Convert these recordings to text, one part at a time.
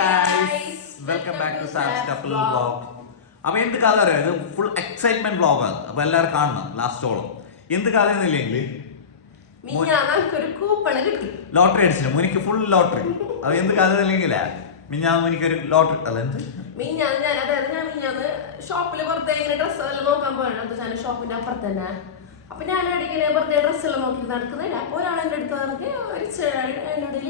Guys welcome back to Sam's couple vlog അപ്പൊ എന്ത് കഥ അറിയാം? ഇത് ഫുൾ എക്സൈറ്റ്മെന്റ് വ്ളോഗാണ് അപ്പൊ എല്ലാവരും കാണണം. ലാസ്റ്റോളം എന്ത് കഥ എന്നില്ലെങ്കിൽ മിഞ്ഞാന്ന് എനിക്കൊരു ലോട്ടറി അടിച്ചില്ല മുനിക്ക് ഫുൾ ലോട്ടറി. അപ്പൊ എന്ത് കഥ എന്നില്ലെങ്കിലേ മിഞ്ഞാ മുനിക്കൊരു ലോട്ടറി അല്ല എന്ത്? മിഞ്ഞാന്ന് ഞാൻ അതായത് ഞാൻ മിഞ്ഞാന്ന് ഷോപ്പിൽ പുറത്തെ ഇങ്ങനെ ഡ്രസ്സ് എല്ലാം നോക്കാൻ പോയാണ് അപ്പൊ ഞാൻ ഷോപ്പിന്റെ അപ്പുറത്ത് തന്നെ. അപ്പൊ ഞാൻ ഇങ്ങനെ വെറുതെ ഡ്രസ്സ് എല്ലാം നോക്കി നടക്കുന്നില്ല അപ്പൊ ഒരാൾ എന്റെ അടുത്ത് പറഞ്ഞ് ഒരു എന്നോടിൽ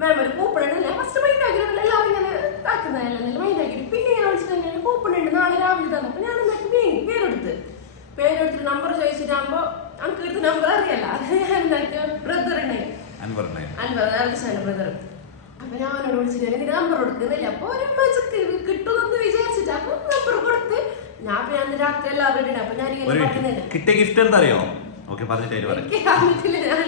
മാം ഒരു കൂപ്പൺ ഉണ്ടല്ലേ? ഫസ്റ്റ് മൈൻഡ് ആക്കിയിട്ടില്ല എല്ലാവരും ഇങ്ങനെ ആക്കുന്നതല്ല മൈൻഡ് ആക്കിയിട്ട്. പിന്നെ ഞാൻ വിളിച്ചിട്ട് കൂപ്പൺ ഉണ്ട് നാളെ രാവിലെ തന്നെ. അപ്പൊ ഞാൻ എന്താക്കി പേരെടുത്ത്. പേരെടുത്തിട്ട് നമ്പർ ചോദിച്ചിട്ടാകുമ്പോ നമുക്ക് എടുത്ത് നമ്പർ അറിയല്ല. അത് ഞാൻ എന്താക്കിയ ബ്രദർ ഉണ്ടായി അൻവറിനെ അൻപത് ആവശ്യമാണ് ബ്രദർ അപ്പൊ ഞാൻ അവനോട് വിളിച്ചിട്ട് എനിക്ക് നമ്പർ കൊടുക്കുന്നില്ല. അപ്പൊ ഒരു മജക്ക് കിട്ടുമെന്ന് വിചാരിച്ചിട്ട് അപ്പൊ നമ്പർ കൊടുത്ത് ഞാൻ പിന്നെ ഞാൻ രാത്രി എല്ലാം റെഡി അപ്പൊ ഞാൻ ഇങ്ങനെ കിട്ടിയ ഗിഫ്റ്റ് എന്താ അറിയോ? ഓക്കെ പറഞ്ഞിട്ട് ഞാൻ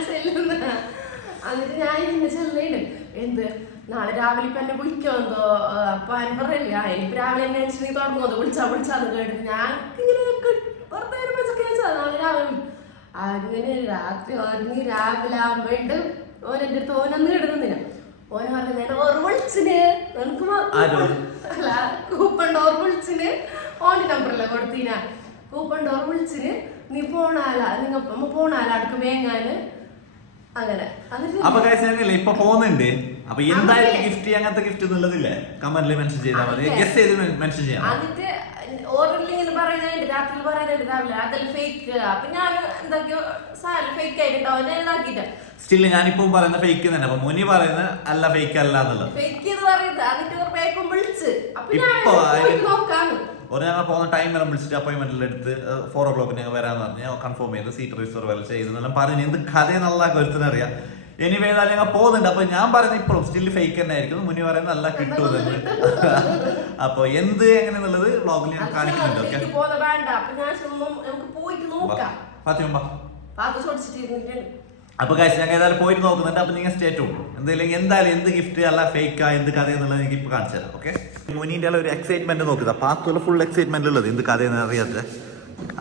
എന്നിട്ട് ഞാൻ ഇന്ന് ചെല്ലേണ് എന്ത്? നാളെ രാവിലെ ഇപ്പൊ എന്നെ വിളിക്കുമെന്തോ അപ്പൊ അവൻ പറയില്ല എനിക്ക് രാവിലെ എന്നെ നീ തുടങ്ങുമോ വിളിച്ചാ വിളിച്ചാന്ന് കേട്ടത് ഞാൻ ഇങ്ങനെ വെറുതെ ഒരു വെച്ചാ നാളെ രാവിലെ അങ്ങനെ രാത്രി ഉറങ്ങി രാവിലെ ആകുമ്പോണ്ട് ഓൻ എന്റെ അടുത്ത് ഓനൊന്നും കിടന്നില്ല ഓന് പറഞ്ഞ ഓർ വിളിച്ചിന്. നിനക്ക് അല്ല കൂപ്പൺ ഡോർ വിളിച്ചിന്. ഓന്റെ നമ്പറല്ല കൊടുത്തീന? Coupon door വിളിച്ചിന്. നീ പോണാല നിങ്ങ പോണാല അടുക്ക് വേങ്ങാന്. അപ്പൊ ഞങ്ങളില്ലേ ഇപ്പൊ പോകുന്നുണ്ട്. അപ്പൊ എന്തായാലും ഗിഫ്റ്റ് അങ്ങനത്തെ ഗിഫ്റ്റ് എന്നുള്ളതില്ലേ കമന്റിൽ മെൻഷൻ ചെയ്താൽ മതി. ഗസ് ചെയ്ത് മെൻഷൻ ചെയ്യാം. ഓർഡറിൽ എന്ന് പറയുന്നുണ്ട് രാത്രി പറയാനുണ്ട് രാവിലെ. അതെല്ലാം ഫേക്ക് അപ്പൊ ഞാൻ എന്താക്കിയോ സാധനം ഫേക്ക് ആയിട്ടുണ്ടാവും ഞാൻ ഇതാക്കിട്ട് സ്റ്റിൽ ഞാനിപ്പോ പറയുന്ന ഫേക്ക് തന്നെ. അപ്പൊ മുനി പറയുന്നത് അല്ല ഫേക്ക് അല്ല എന്നുള്ളത്. ഫേക്ക് എന്ന് പറയുന്നത്. അതിന്റെ വിളിച്ച്. അപ്പൊ ഞാൻ ഒരു ഞങ്ങൾ പോകുന്ന ടൈം എല്ലാം വിളിച്ചിട്ട് അപ്പോയിന്റ്മെന്റിൽ എടുത്ത് ഫോർ ഓ ക്ലോക്ക് ഞങ്ങൾ വരാന്ന് പറഞ്ഞ്. കൺഫേം ചെയ്ത് സീറ്റ് റിസർവ് എല്ലാം ചെയ്തെന്നെല്ലാം പറഞ്ഞ്. എന്ത് കഥ എന്നുള്ള ഒരുത്തിനറിയാം ഇനി വേണാലും ഞങ്ങൾ പോകുന്നുണ്ട്. അപ്പൊ ഞാൻ പറയുന്നത് ഇപ്പോഴും സ്റ്റിൽ ഫേക്ക് തന്നെ ആയിരിക്കും മുനി പറയുന്നത് നല്ല കിട്ടുമെന്ന് അപ്പൊ എന്ത് എങ്ങനെയെന്നുള്ളത് വ്ളോഗിൽ ഞാൻ കാണിക്കുന്നുണ്ട്. ഓക്കെ അതിലേക്ക് പോകുന്ന വേണ്ട അപ്പൊ ഞാൻ ചുമ്മാ നമുക്ക് പോയിട്ട് നോക്കാം ഫാത്തിമ പാത്ത് ചോദിച്ചിട്ട് അപ്പൊ കാശ് ഞങ്ങൾ ഏതായാലും പോയിട്ട് നോക്കുന്നുണ്ട്. അപ്പൊ നിങ്ങൾ സ്റ്റേറ്റ് ഉള്ളൂ എന്തായാലും എന്തായാലും എന്ത് ഗിഫ്റ്റ് അല്ല ഫേക്കാ എന്ത് കഥ എന്നുള്ളത് എനിക്ക് ഇപ്പൊ കാണിച്ചു തരാം ഓക്കെ മുനീന്റെ ഒരു എക്സൈറ്റ്മെന്റ് നോക്കുക പാത്തുള്ള ഫുൾ എക്സൈറ്റ്മെന്റ് ഉള്ളത്. എന്ത് കഥയെന്ന് അറിയാത്ത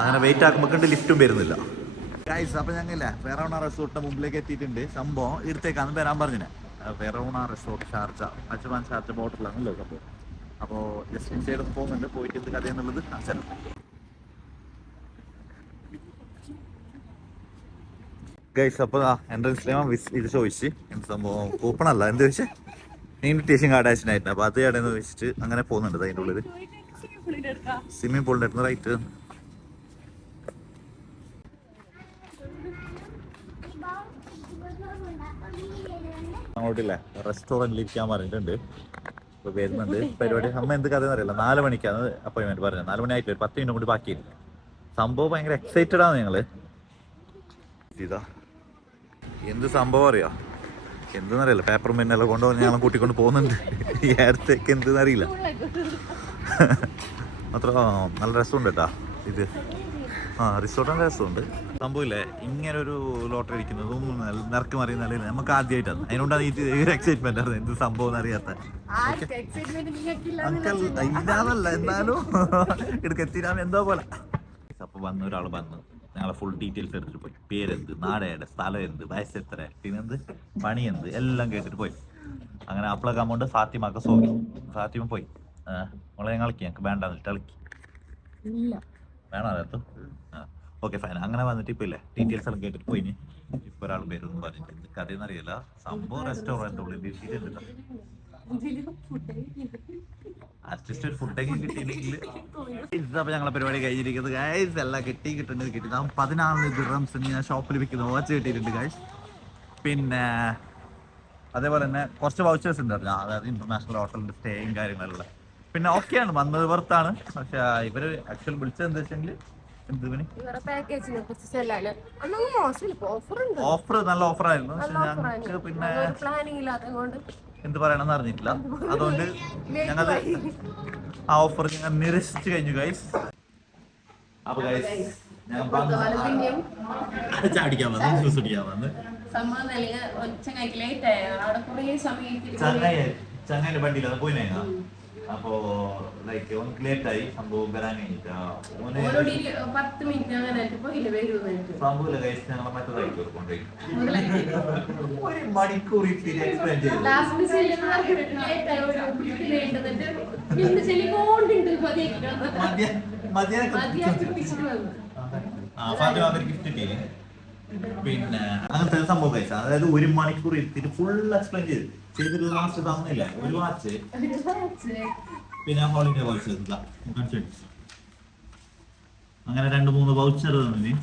അങ്ങനെ വെയിറ്റ് ആക്കുമ്പോൾ കണ്ട് ലിഫ്റ്റും വരുന്നില്ല. ഗൈസ് അപ്പൊ ഞങ്ങളില്ല ഫെറോണ റിസോർട്ടിന്റെ മുമ്പിലേക്ക് എത്തിയിട്ടുണ്ട്. സംഭവം ഇടത്തേക്കാന്ന് വരാൻ പറഞ്ഞിനെ. ഫെറോണ റിസോർട്ട് ഷാർജ അച്ഛൻ ഷാർജ ബോട്ടിലാണല്ലോ സംഭവം. അപ്പോൾ ജസ്റ്റ് ഇൻസൈഡ് പോകുന്നുണ്ട്. പോയിട്ട് എന്ത് കഥ എന്നുള്ളത് കാണിച്ചു തരാം. ഗൈസ് അപ്പൊ എൻട്രൻസിലെ ഇത് ചോദിച്ച്. എന്ത് സംഭവം? കൂപ്പൺ അല്ല. എന്ത് ചോദിച്ചേ? ഇൻവിറ്റേഷൻ കാർഡ് ആയിരുന്നു അപ്പൊ അത് കടയിൽ നിന്ന് വെച്ചിട്ട് അങ്ങനെ പോകുന്നുണ്ട് അതിന്റെ ഉള്ളിൽ സ്വിമ്മിംഗ് പൂളിന്റെ അടുത്ത് റൈറ്റ് അങ്ങോട്ടില്ലേ? റെസ്റ്റോറന്റിൽ ഇരിക്കാൻ പറഞ്ഞിട്ടുണ്ട്. ഇപ്പൊ വരുന്നുണ്ട്. പരിപാടി അമ്മ എന്ത് കഥ അറിയില്ല. നാല് മണിക്കാണ് അപ്പോയിന്റ്മെന്റ് പറഞ്ഞത്. നാല് മണി ആയിട്ട് ഒരു പത്ത് മിനിറ്റ് കൂടി ബാക്കിയില്ല? സംഭവം ഭയങ്കര എക്സൈറ്റഡ് ആണ് ഞങ്ങൾ. എന്ത് സംഭവം അറിയോ? എന്തെന്നറിയില്ല. പേപ്പർ മെന്നെല്ലാം കൊണ്ടുവന്ന് ഞങ്ങളെ കൂട്ടിക്കൊണ്ട് പോകുന്നുണ്ട്. ഈ നേരത്തേക്ക് എന്തെന്നറിയില്ല. മാത്രം ആ, നല്ല രസമുണ്ട് കേട്ടാ. ഇത്. ആ റിസോർട്ടിന്റെ രസമുണ്ട്. സംഭവമില്ലേ? ഇങ്ങനെ ഒരു ലോട്ടറി അടിക്കുന്നതും ഒന്നും നിറക്ക് മറിയുന്ന നിലയിൽ നമുക്ക് ആദ്യമായിട്ടാണ്. അതിനോണ്ടാണ് ഈ എക്സൈറ്റ്മെന്റ് ആയിരുന്നു. എന്ത് സംഭവം എന്ന് അറിയാത്ത ഇല്ലാതല്ല എന്നാലും ഇടക്കെത്തിരാൻ എന്തോ പോലെ. അപ്പൊ വന്ന ഒരാൾ വന്ന്. ഞങ്ങളെ ഫുൾ ഡീറ്റെയിൽസ് എടുത്തിട്ട് പോയി. പേരെന്ത്? നാടേടെ സ്ഥലം എന്ത്? വയസ്സ് എത്ര? പിന്നെന്ത്? പണി എന്ത്? എല്ലാം കേട്ടിട്ട് പോയി. അങ്ങനെ അപ്പളൊക്കെ അമ്മോണ്ട് ഫാത്തിമൊക്കെ സോങ്ങി ഫാത്തിമ പോയി. മോളെ ഞാൻ കളിക്കി. ഞങ്ങൾക്ക് വേണ്ടെന്ന് വെച്ചിട്ട് കളിക്കി. വേണോ അകത്ത് ഓക്കെ ഫൈൻ അങ്ങനെ വന്നിട്ട് ഇപ്പൊ ഇല്ലേ? ഡീറ്റെയിൽസ് എല്ലാം കേട്ടിട്ട് പോയി ഇപ്പൊ ഒരാൾ പേരൊന്നും പറഞ്ഞിട്ട്. കഥയെന്ന് അറിയില്ല സംഭവം റെസ്റ്റോറന്റ് ഉള്ളിൽ ഡീറ്റെയിൽ അറ്റ്ലീസ്റ്റ് ഒരു ഫുഡൊക്കെ കിട്ടിയില്ലെങ്കിൽ ഇതപ്പോ ഞങ്ങളെ പരിപാടി കഴിഞ്ഞിരിക്കുന്നത് ഗൈസ് എല്ലാം കിട്ടി കിട്ടേണ്ടത് കിട്ടി. നാം പതിനാറ് ദിറംസ് ഞാൻ ഷോപ്പിൽ വിൽക്കുന്ന വാച്ച് കിട്ടിയിട്ടുണ്ട് ഗൈസ് പിന്നെ അതേപോലെ തന്നെ കുറച്ച് വൗച്ചേഴ്സ് ഉണ്ട്. അതായത് ഇന്റർനാഷണൽ ഹോട്ടലിന്റെ സ്റ്റേയും കാര്യങ്ങളുള്ള പിന്നെ ഓക്കെയാണ് വന്നത് പുറത്താണ് പക്ഷെ ഇവർ ആക്ച്വൽ വിളിച്ചത് എന്താ വെച്ചെങ്കിൽ ഓഫർ നല്ല ഓഫർ ആയിരുന്നു. പക്ഷെ നല്ല offer ഞങ്ങൾക്ക് ആയിരുന്നു. പിന്നെ എന്ത് പറയണമെന്ന് അറിഞ്ഞിട്ടില്ല. അതുകൊണ്ട് ഞങ്ങൾ ആ ഓഫർ ഞങ്ങൾ നിരസിച്ചു കഴിഞ്ഞു ഗൈസ് അപ്പൊ ഗൈസ് ചാടിക്കാൻ വന്ന് ജ്യൂസ് കുടിക്കാൻ വന്ന്. ചങ്ങായി ചങ്ങായിന്റെ വണ്ടിയിലാണ് പോയിനാ? അപ്പോ ലൈക്ക് ഓനക്ക് ലേറ്റ് ആയി. സംഭവം വരാൻ കഴിഞ്ഞിട്ട് ഓന് ഓരോട് ഇരു- പത്ത് മിനിറ്റ് അങ്ങനെ ആയിട്ട് പോയില്ല വരും എനിക്ക് സംഭവം ഗൈസ് ഞങ്ങളെ മറ്റേതായിട്ട് കൊണ്ടുപോയി ഒരു മണിക്കൂർ ഇത്തിരി എക്സ്പ്ലെയിൻ ചെയ്തു. ലേറ്റ് മതിയ വന്നു ആ ഫാത്തിമ ഗിഫ്റ്റ് കിട്ടി പിന്നെ അങ്ങനത്തെ ഒരു സംഭവം കഴിച്ചാൽ അതായത് ഒരു മണിക്കൂർ ഇരുത്തിട്ട് ഫുൾ എക്സ്പ്ലെയിൻ ചെയ്ത്. ചെയ്തിട്ട് ലാസ്റ്റ് തന്നില്ല ഒരു വാച്ച് പിന്നെ ഹോളിന്റെ വൗച്ചർ അങ്ങനെ രണ്ട് മൂന്ന് വൗച്ചർ തന്നിന്.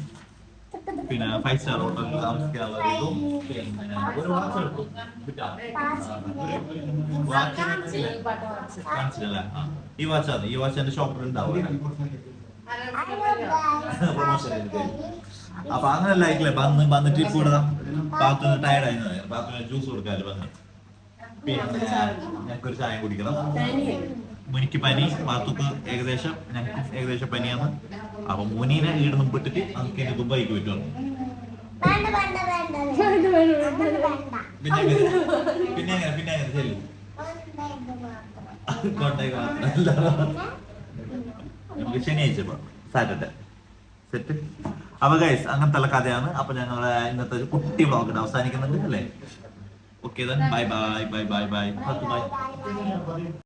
പിന്നെ ഫൈവ് സ്റ്റാർ ഹോട്ടലിൽ താമസിക്കാനുള്ള പിന്നെ ഒരു വാച്ച് എടുത്തു. വാച്ച് കാണിച്ചില്ല. ഈ വാച്ചാണ് ഈ വാച്ച് എന്റെ ഷോപ്പിൽ ഉണ്ടാവും പ്രൊമോഷൻ അപ്പൊ അങ്ങനെ ആയിക്കില്ലേ? വന്നിട്ട് ഇപ്പൊ ഇവിടെ പാത്തുന് ടയർഡ് ആയി ബാത്റൂമിൽ ജ്യൂസ് കൊടുക്കാൽ വന്ന്. പിന്നെ ഞങ്ങൾക്കൊരു ചായ കുടിക്കണം. മുനിക്ക് പനി പാത്തുക്ക് ഏകദേശം ഞങ്ങൾക്ക് ഏകദേശം പനിയാണ്. അപ്പൊ മുനീനെ ഈട് വിട്ടിട്ട് നമുക്ക് എന്റെ ദുബായിക്ക് പറ്റും പിന്നെ പിന്നെ പിന്നെ എങ്ങനെ? കോട്ടയം നമുക്ക് ശനിയാഴ്ച സാറ്റർഡേ. സെറ്റ് അപ്പൊ ഗൈസ് അങ്ങനത്തെ കഥയാണ്. അപ്പൊ ഞങ്ങളെ ഇന്നത്തെ ഒരു കുട്ടി വ്ളോഗ് അവസാനിക്കുന്നുണ്ട് അല്ലേ? Okay bye bye bye bye bye bye